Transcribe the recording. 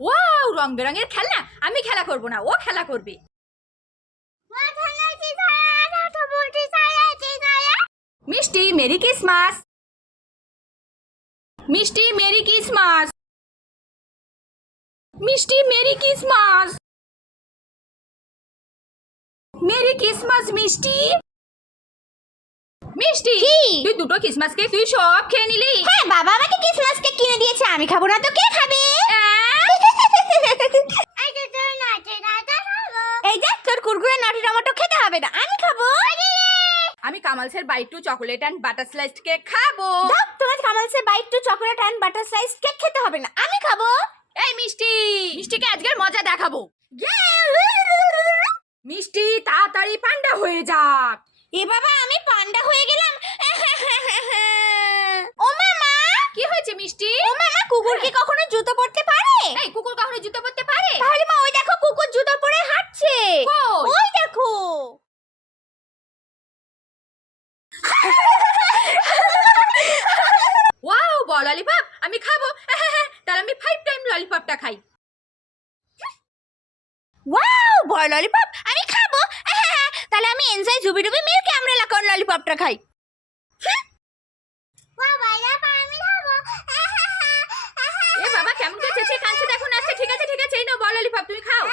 Wow, রং বেরঙের খেলনা। আমি খেলা করব না, ও খেলা করবে। মিষ্টি, মেরি ক্রিসমাস। মিষ্টি, মেরি ক্রিসমাস। মিষ্টি, মেরি ক্রিসমাস। মেরি ক্রিসমাস মিষ্টি। মিষ্টি, তুই দুটো ক্রিসমাস কেক তুই সব খেয়ে নিলি। হ্যাঁ, বাবা আমাকে ক্রিসমাস কেক কিনে দিয়েছে, আমি খাবো না তো কে খাবে? এই যে তোর কুরকুরে নাটি টমেটো খেতে হবে না, আমি খাবো। আমি কামালসের bite two chocolate and butter sliced cake খাবো। তোমার কামালসে bite two chocolate and butter slice cake খেতে হবে না, আমি খাবো। এই মিষ্টি, মিষ্টিকে আজকের মজা দেখাবো। মিষ্টি, তাড়াতাড়ি পান্ডা হয়ে যাক। এ বাবা, আমি পান্ডা হয়ে গেলাম। ও মামা, কি হয়েছে মিষ্টি? ও মামা, কুকুর কি কখনো জুতো পরতে পারে? এই কুকুর কখনো জুতো পরতে পারে? তাহলে মা ওই দেখো, কুকুর জুতো পরে হাঁটছে। কই? ওই দেখো। ওয়াও, বল ললিপপ আমি খাবো। তাহলে আমি 5 টাইম ললিপপটা খাই। ওয়াও, বড় ললিপপ আমি খাবো। তাহলে আমি এনজয় জুবিডুবি মিল্ক আমরেলা কোন ললিপপটা খাই। এ বাবা, কেমন করে চেঁচিয়ে কাঁদছে দেখো না। আচ্ছা ঠিক আছে, এই নাও বল ললিপপ তুমি খাও।